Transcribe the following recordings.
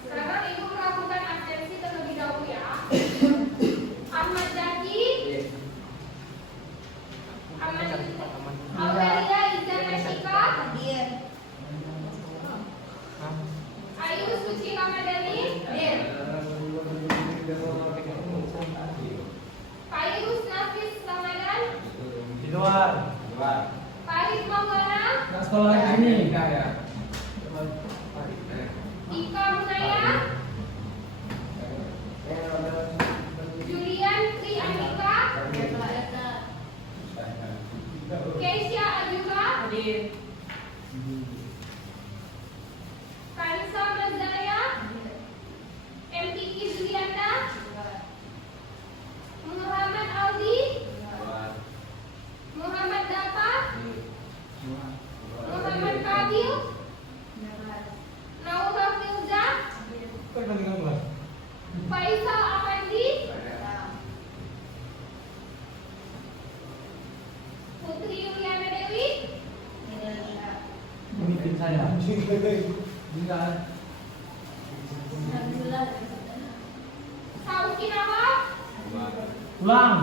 Sekarang Ibu melakukan absensi terlebih dahulu ya. Ahmad Zaki, Aurelia Izana Shika, Ayu Suci Ramadhani, Fairuz Nafis Ramadan, Di luar. Farid Maulana, Nggak sekolah ini. Ika Munaya, Julian Tri Andika, Keisha Ajuka, Kansa Mazaya, MTQ Juliana, Muhammad Aldi, Muhammad Dafa, Muhammad Kabil, Naura Filza, Faisal Afandi, Putri Yuliana Dewi, Pemimpin saya. Sauki Nawab, Ulang.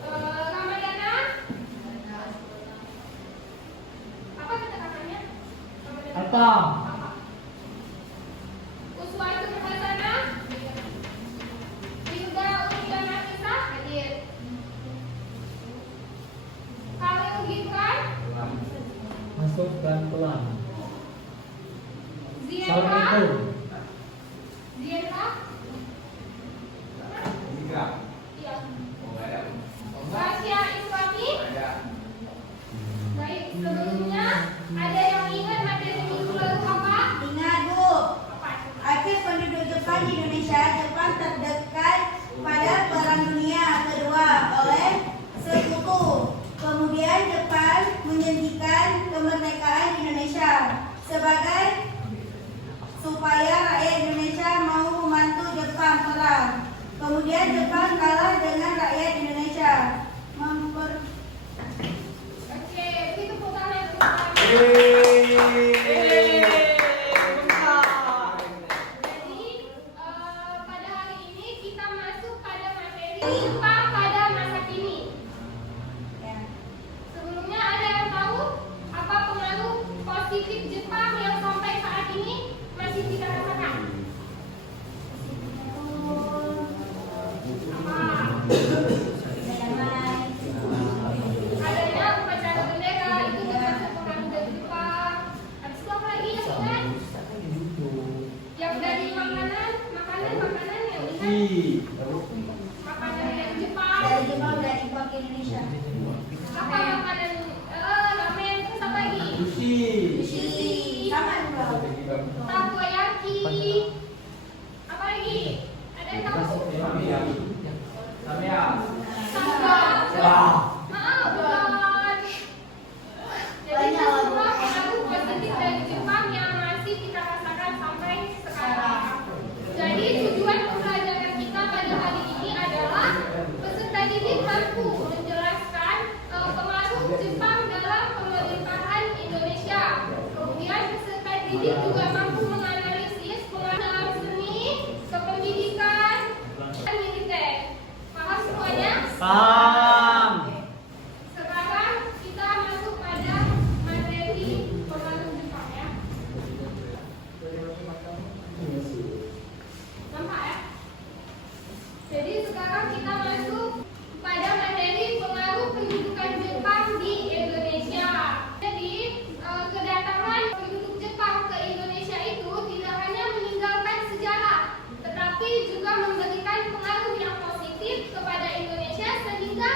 Ramadana, apa kata kakaknya? Apa? Uswatun Hasanah, Yuda Uda Nafisa, hadir. Khalil Gibran, Masuk dan pulang. Zienka, Assalamualaikum. Zienka, iya. Rasya Islami. Baik, sebelumnya ada yang ingat materi minggu lalu apa? Ingat Bu, Apa? akhir penduduk Jepang di Indonesia, Jepang terdekat pada Perang Dunia Kedua oleh sekutu. Kemudian Jepang menjanjikan kemerdekaan Indonesia sebagai supaya rakyat Indonesia mau membantu Jepang perang. Kemudian Jepang kalah dengan rakyat Indonesia. Oke, itu tepuk tangan untuk kami. Jadi pada hari ini kita masuk pada materi Jepang pada masa kini. Ya. Sebelumnya ada yang tahu apa pengaruh positif Jepang yang sampai saat ini masih kita rasakan? Adanya upacara bendera itu termasuk pengaruh dari Jepang. Habis itu apa lagi yang ingat? Yang dari makanan yang ingat? Makanan dari Jepang. Dari Jepang dan impor ke Indonesia. Apa makanan? Ramen, terus apa lagi? Sushi. Sama juga. Takoyaki. Apa lagi? Ada yang tahu? Sambal. Bukan. Jadi itu semua pengaruh positif dari Jepang yang masih kita rasakan sampai sekarang. Jadi tujuan pembelajaran kita pada hari ini adalah peserta didik mampu menjelaskan pengaruh Jepang dalam pemerintahan Indonesia. Kemudian peserta didik juga mampu menganalisis pengaruh dalam seni, kependidikan, dan militer. Paham semuanya? Paham. Sekarang kita masuk pada materi pengaruh Jepang ya. Nampak ya? Jadi sekarang kita masuk pada materi pengaruh pendudukan Jepang di Indonesia. Jadi kedatangan penduduk Jepang ke Indonesia itu tidak hanya meninggalkan sejarah, tetapi juga memberikan pengaruh yang positif kepada Indonesia sehingga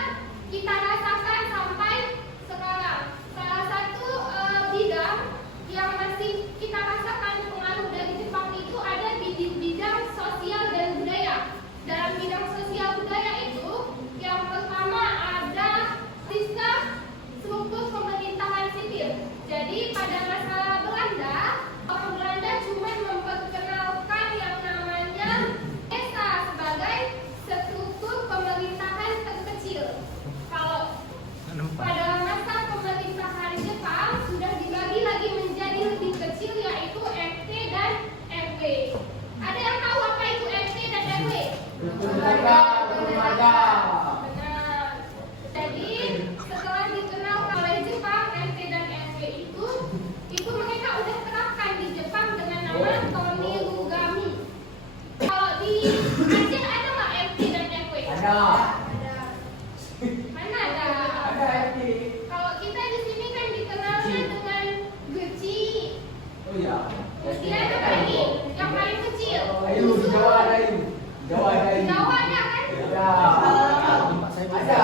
kita rasakan sampai sekarang. Salah satu bidang yang masih kita rasakan pengaruh dari Jepang itu ada di bidang sosial dan budaya. Dalam bidang sosial budaya Keluarga, keluarga. Benar. Jadi setelah dikenal oleh Jepang, RT dan RW itu mereka udah terapkan di Jepang dengan nama Tonirugami. Kalau di Aceh ada nggak RT dan RW? Ada. Mana ada? Kalau kita di sini kan dikenalnya dengan geci. Oh iya. Kemudian apa ini? Yang paling kecil. Ayo, di Jawa ada ayo. Jawa ada ayo. Jawa ada kan? Ada.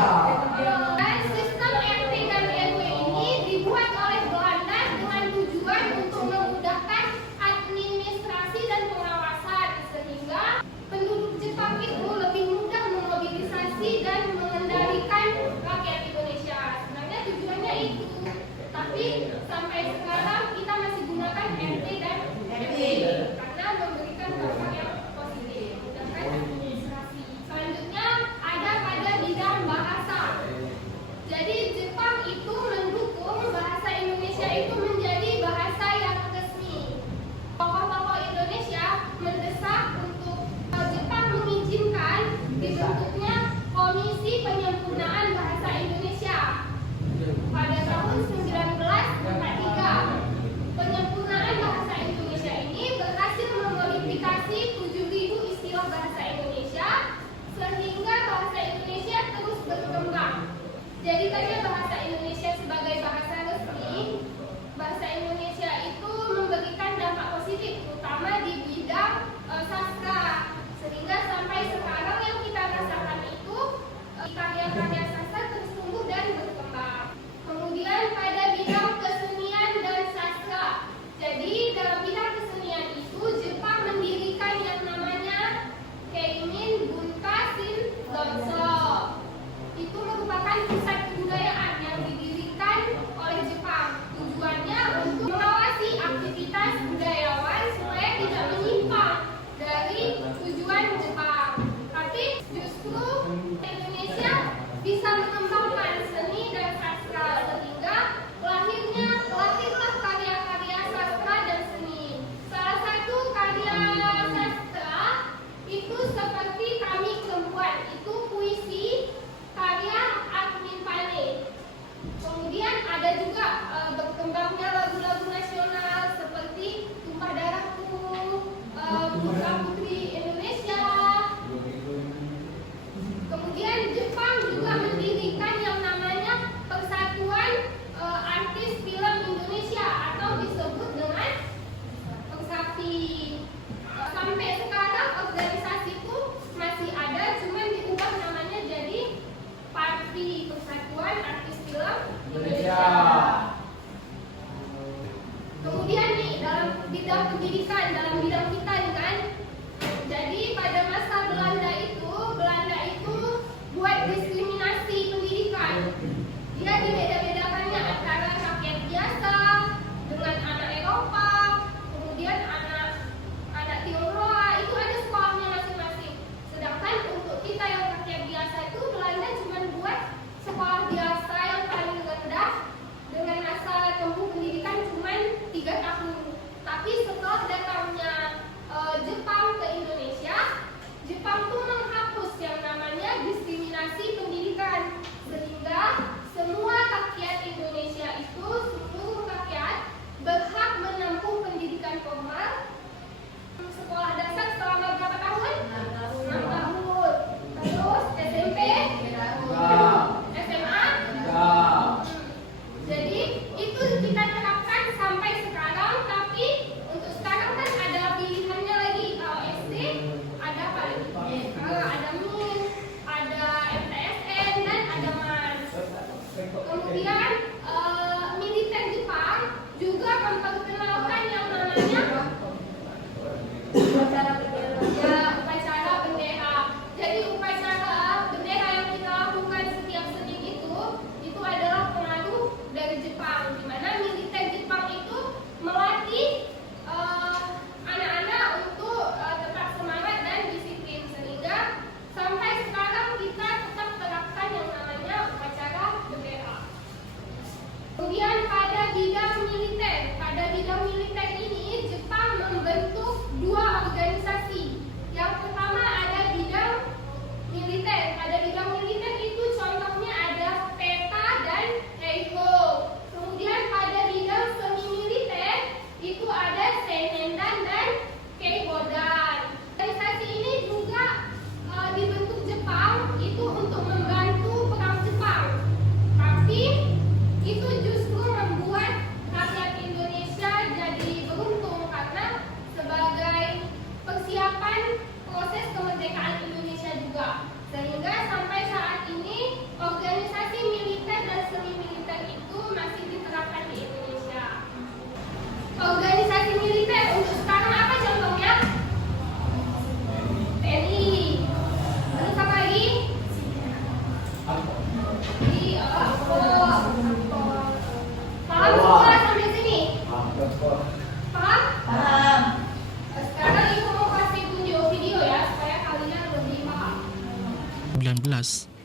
Dan sistem RT dan RW ini dibuat oleh Belanda dengan tujuan untuk memudahkan administrasi dan pengawasan sehingga penduduk Jepang itu lebih mudah memobilisasi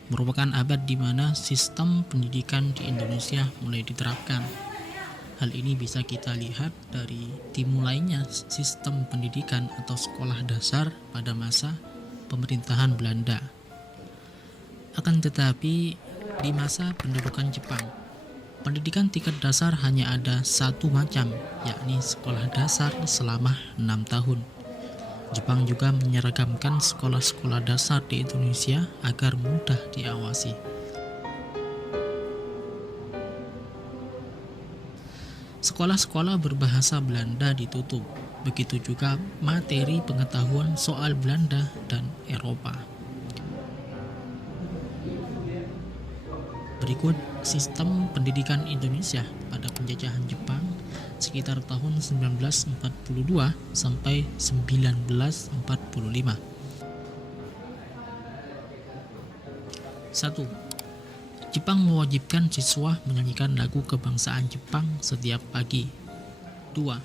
merupakan abad di mana sistem pendidikan di Indonesia mulai diterapkan. Hal ini bisa kita lihat dari dimulainya sistem pendidikan atau sekolah dasar pada masa pemerintahan Belanda. Akan tetapi, di masa pendudukan Jepang, pendidikan tingkat dasar hanya ada satu macam, yakni sekolah dasar selama 6 tahun. Jepang juga menyeragamkan sekolah-sekolah dasar di Indonesia agar mudah diawasi. Sekolah-sekolah berbahasa Belanda ditutup, begitu juga materi pengetahuan soal Belanda dan Eropa. Berikut sistem pendidikan Indonesia pada penjajahan Jepang sekitar tahun 1942 sampai 1945. 1. Jepang mewajibkan siswa menyanyikan lagu kebangsaan Jepang setiap pagi. 2.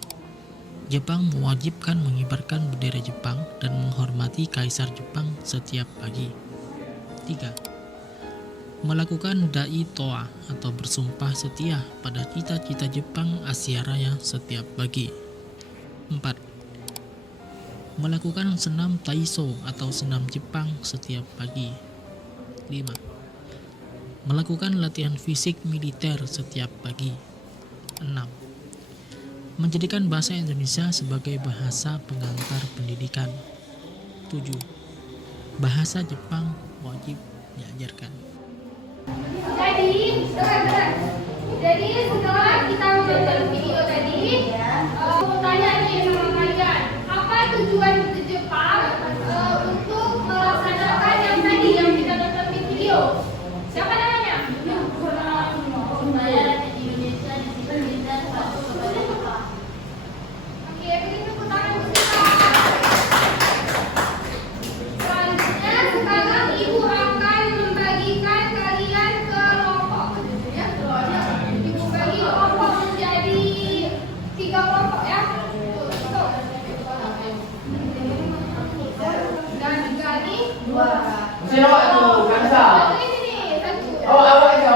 Jepang mewajibkan mengibarkan bendera Jepang dan menghormati Kaisar Jepang setiap pagi. 3. Melakukan dai toa atau bersumpah setia pada cita-cita Jepang Asia Raya setiap pagi. 4. Melakukan senam Taiso atau senam Jepang setiap pagi. 5. Melakukan latihan fisik militer setiap pagi. 6. Menjadikan bahasa Indonesia sebagai bahasa pengantar pendidikan. 7. Bahasa Jepang wajib diajarkan. Jadi setelah kita menonton video tadi, mau tanya nih sama kalian, apa tujuan Jepang untuk melaksanakan yang tadi yang kita tonton di video? Siapa namanya? Oke, beri tepuk tangan untuk kita. Selanjutnya, sekarang Ibu akan membagikan kalian ke kelompok. Ibu bagi kelompok menjadi 3 kelompok ya. Dan juga nih 2. Mesin awak tu, Kansa. Awak aja.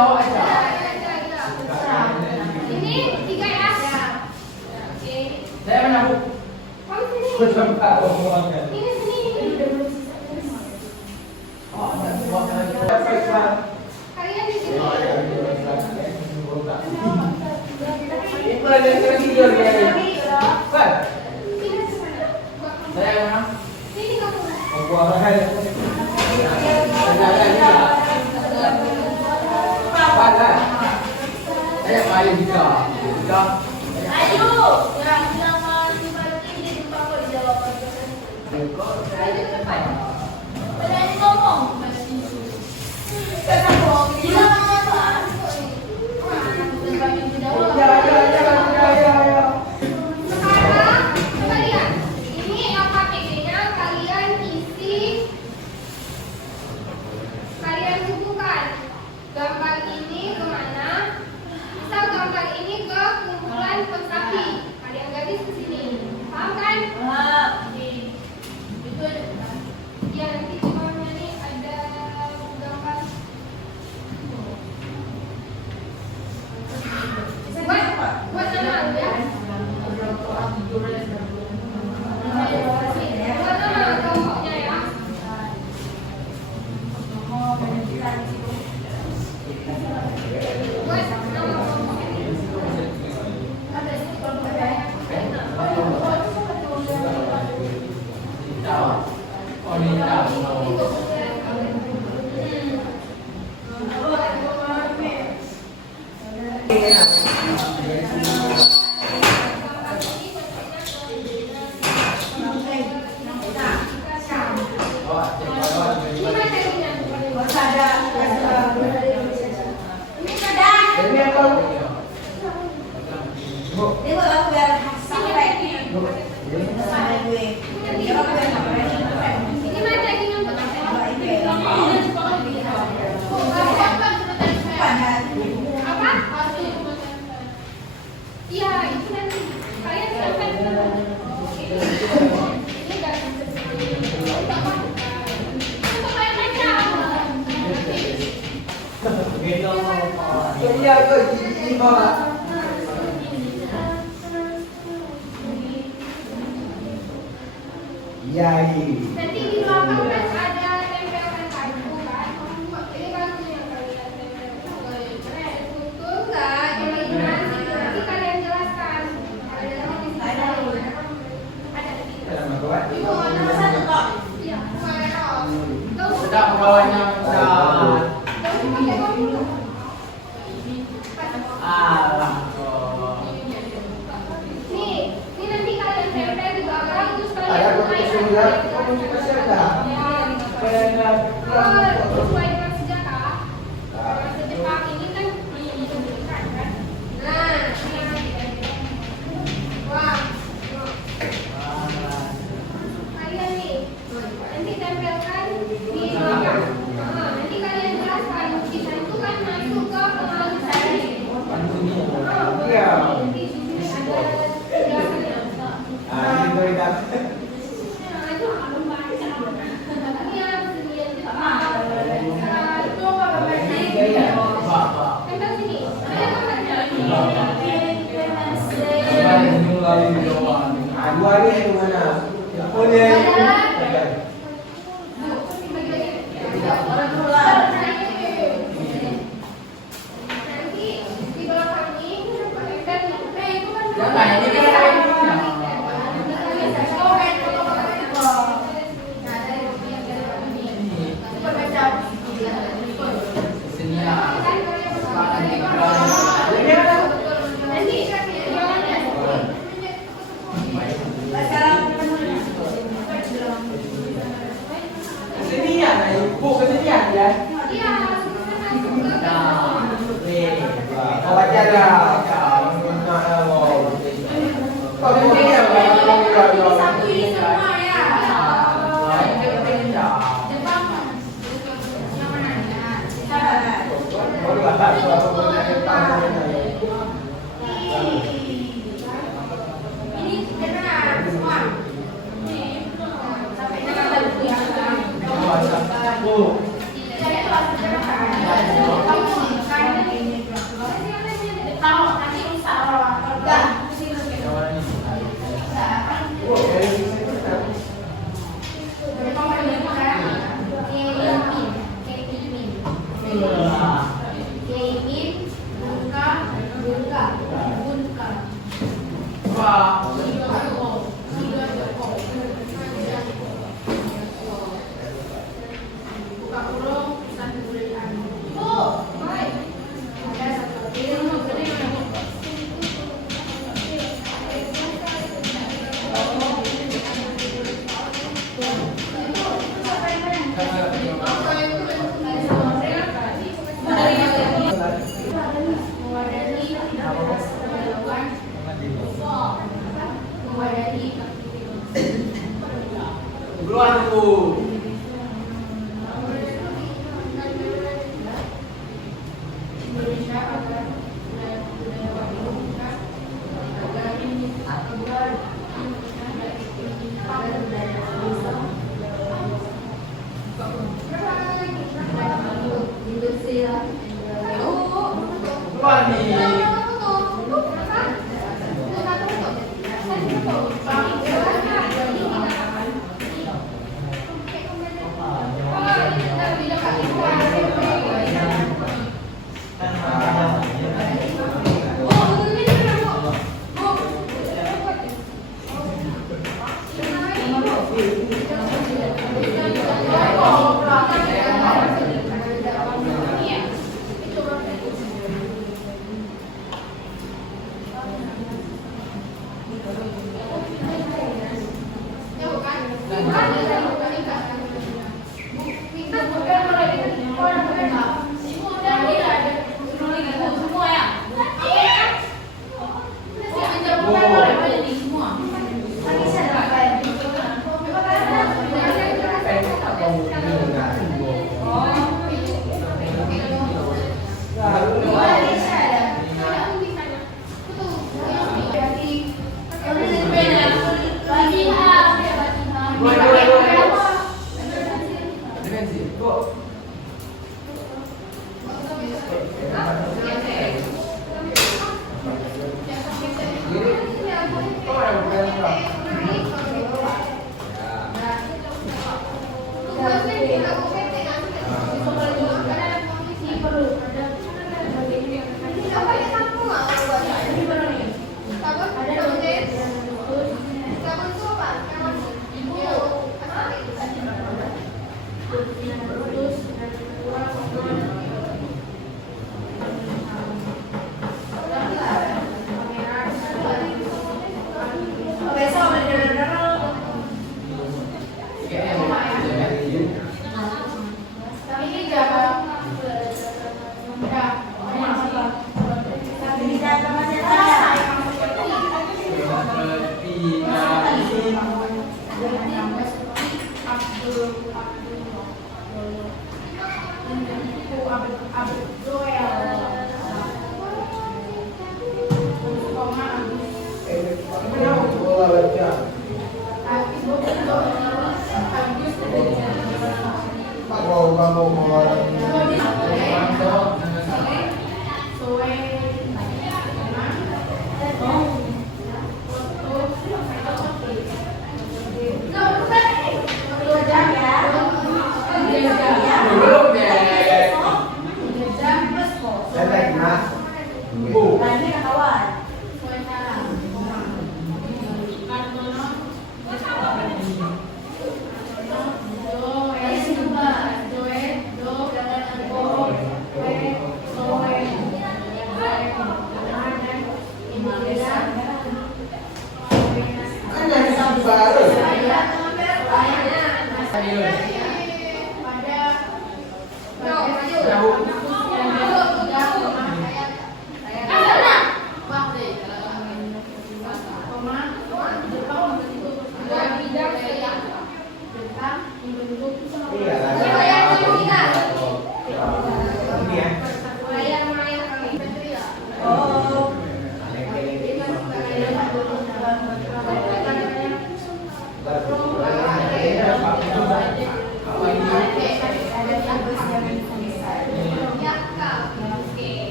Ini 3 ya. Oke. Saya mana bu? Kamu sini. Ini sini. Kalian di sini. Itu lagi video dia. Kan? Sini ke sana. Saya mana? Sini kamu. Buat apa? Saya main juga. Ayo, jangan seperti ini lupa kok dijawab. Ayo cepat. Berani ngomong. Kenapa? Bilang apa? Sekarang coba lihat. Ini yang KTP-nya kalian isi. Kalian bukukan. Gambar ini kemana? Misal gambar ini ke kumpulan Pesapi. Kalian garis ke sini. Paham kan? Itu Ya nanti di bawahnya nih ada gambar. Buat nama ya. Buat nama kelompoknya ya. Buat nama kelompoknya. Oh, ini tak. Ini materinya. Jadi apa? Bu. Ini buat aku biar sampai. Bu. Sampai gue. Ini aku biar sampai. Ini materinya untuk apa? Iya, itu nanti kalian silakan. Ini enggak untuk apa? Untuk main macam. Iya, kok gini Pak. Iya, Nanti di belakang kan ada tempelkan kayu kan. Ini kayu yang kalian tempelkan. Betul nggak? Jadi nanti kalian jelaskan. Ada di sini. Ada di sini. Ibu mau nomor 1 kok. Iya. Kamu Sudah membawanya Ustaz. kamu pakai kamu. Alah. Nih, ini nanti kalian tempel di belakang terus Ada kalian kopi sudah, kamu juga sudah. Benar. sesuai dengan sejarah. Bahasa Jepang ini kan diberikan kan. Nah, wah. Kalian nih, nanti tempelkan di belakang. Nanti kalian jelaskan kita itu kan masuk ke pengaruh tadi. Iya. Nanti di sini ada jelasnya. Ah, ini beda. Nah, itu akan baca. Ini harus dilihat di Jepang. Coba baca ini. Tempel sini. Ada gambarnya. Dua ini yang mana? Oh dia. Nanti di belakang ini tempel. Itu kan Jangan, ini kan kesenian, ibu kesenian ya. Oh wajar lah. Kau kesenian Satu ini semua ya. Ini benar semua. Sampai dengan lagu yang tahu nanti bisa orang. Keluar tuh. Keluar nih.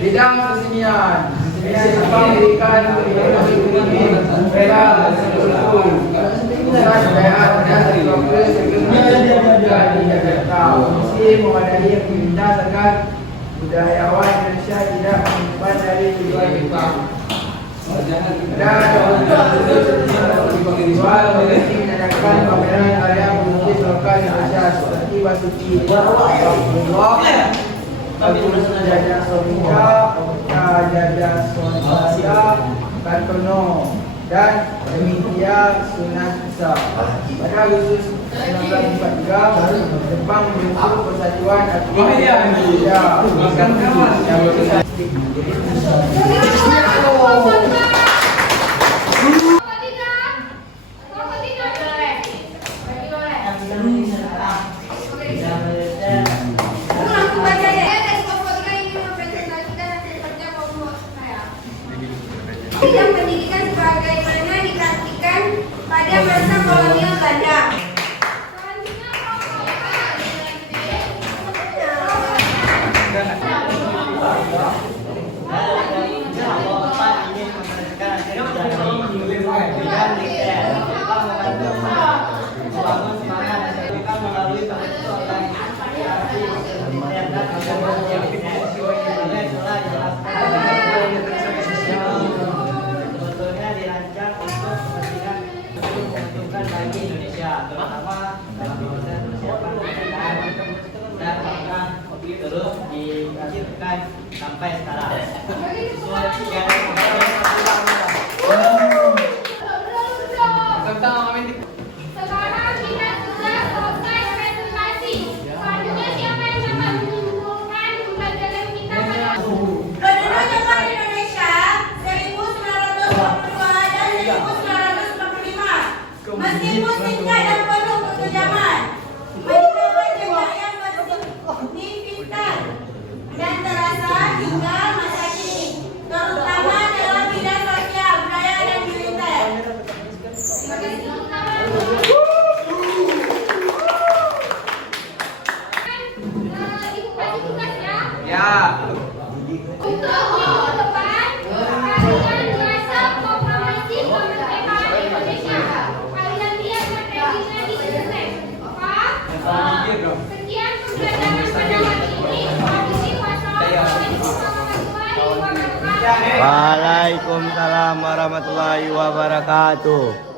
Bidang kesenian Jepang diberikan era usaha kekayaan dan progres di Jakarta. Mesti memadai pemerintah agar budayawan Indonesia tidak menyimpan dari tujuan Jepang. Dan menanyakan pameran karya pelukis lokal Indonesia seperti Basuki Bagus Jajah Sonika, Jajah Sonaya, Kartono, dan Demikia Sunan Musa. Pada Agustus 1943, Jepang membentuk Persatuan Indonesia. Bidang pendidikan sebagaimana dipraktikkan pada masa kolonial Belanda. bagi Indonesia, terutama dalam proses persiapan pemerintahan dan bahkan terus dilanjutkan sampai sekarang. Sekian Sekarang kita sudah selesai presentasi. Selanjutnya siapa yang dapat menyimpulkan pembelajaran kita pada Penduduk Jepang di Indonesia 1942 dan 1945. Meskipun singkat dan penuh kekejaman, mencapai pencapaian signifikan dan terasa hingga masa kini, terutama dalam bidang sosial, budaya, dan militer. Ibu kasih tugas ya. Ya. Untuk minggu depan, kalian masuk proklamasi kemerdekaan Indonesia. Kalian lihat materinya di internet. Sekian pembelajaran pada hari ini. Waalaikumsalam warahmatullahi wabarakatuh.